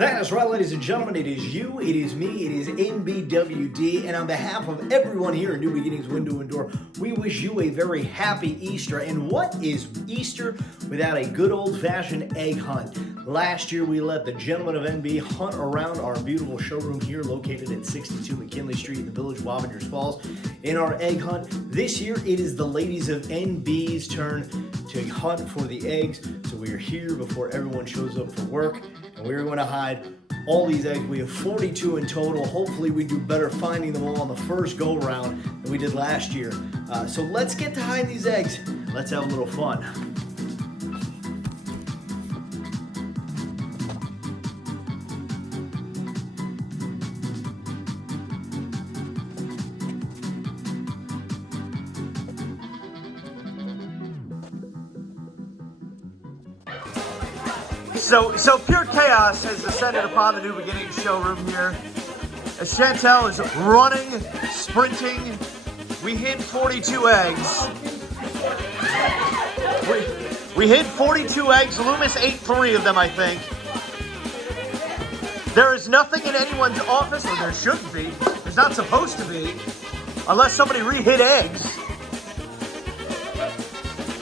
That is right, ladies and gentlemen. It is you, it is me, it is MBWD, and on behalf of everyone here at New Beginnings Window and Door, we wish you a very happy Easter. And what is Easter without a good old-fashioned egg hunt? Last year, we let the gentlemen of NB hunt around our beautiful showroom here located at 62 McKinley Street in the village of Wavengers Falls in our egg hunt. This year, it is the ladies of NB's turn to hunt for the eggs. So we are here before everyone shows up for work, and we're going to hide all these eggs. We have 42 in total. Hopefully we do better finding them all on the first go round than we did last year. So let's get to hide these eggs. Let's have a little fun. So pure chaos has descended upon the New Beginnings showroom here. As Chantel is running, sprinting, we hid 42 eggs. We hid 42 eggs. Loomis ate 3 of them, I think. There is nothing in anyone's office, or there shouldn't be. There's not supposed to be, unless somebody re-hid eggs.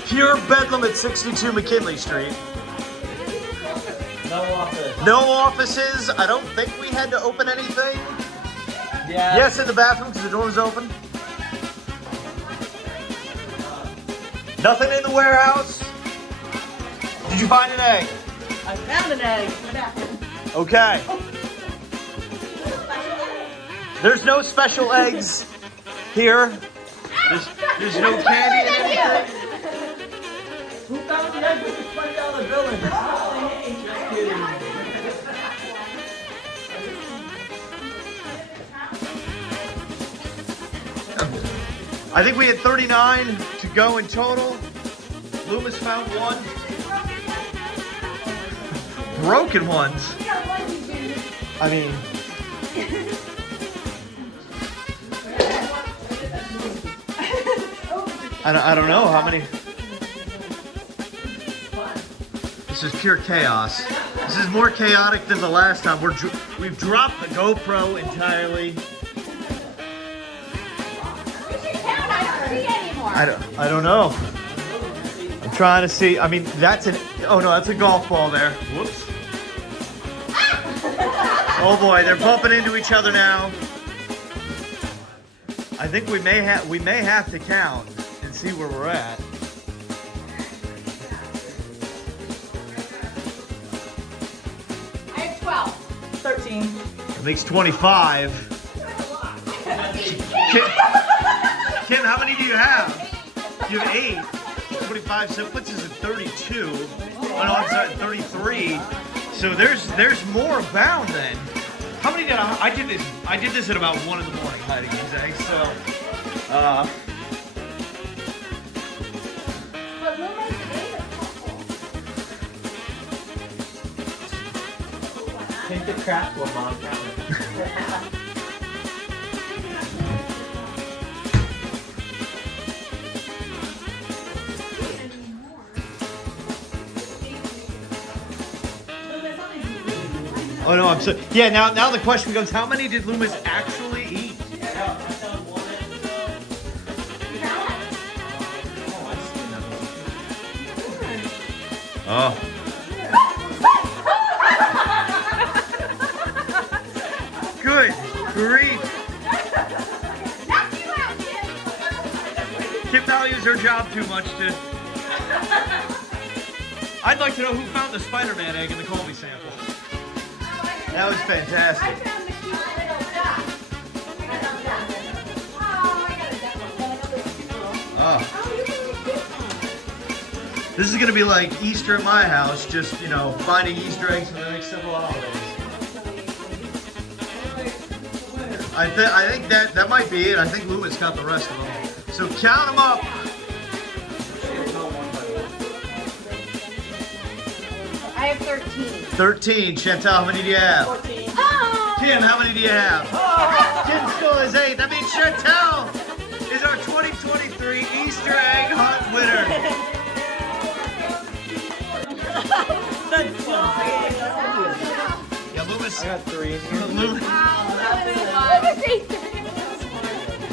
Pure bedlam at 62 McKinley Street. No office. No offices. I don't think we had to open anything. Yeah. Yes, in the bathroom because the door was open. Nothing in the warehouse. Did you find an egg? I found an egg in the bathroom. Okay. There's no special eggs here. There's no candy in anything. Who found the egg with the $20 bill in it? Just kidding. I think we had 39 to go in total. Loomis found 1. Broken ones. I mean, I don't know how many. This is pure chaos. This is more chaotic than the last time. We've dropped the GoPro entirely. I don't know. I'm trying to see. I mean, that's oh no, that's a golf ball there. Whoops. Oh boy, they're bumping into each other now. I think we may have to count and see where we're at. I have 12. 13. It makes 25. Kim, how many do you have? You have 8. 25, so it puts us at 32. Oh no, I'm sorry, 33. So there's more abound then. How many did I did this at about 1 in the morning hiding these eggs, so But Loomis ate a couple. Take the crap while mom counted. oh no, I'm so yeah. Now the question becomes, how many did Loomis actually eat? Oh. Good grief. Kim values her job too much to. I'd like to know who found the Spider-Man egg in the Colby sample. That was fantastic. I found the cute little duck. Oh. This is going to be like Easter at my house, just, you know, finding Easter eggs for the next several holidays. I think that might be it. I think Loomis got the rest of them. So count them up. I have 13. 13. Chantal, how many do you have? 14. Kim, how many do you have? Kim still has 8. That means Chantal is our 2023 Easter egg hunt winner. Lewis. I got 3 in here. Lewis. Wow,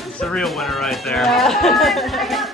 It's the real winner right there. I got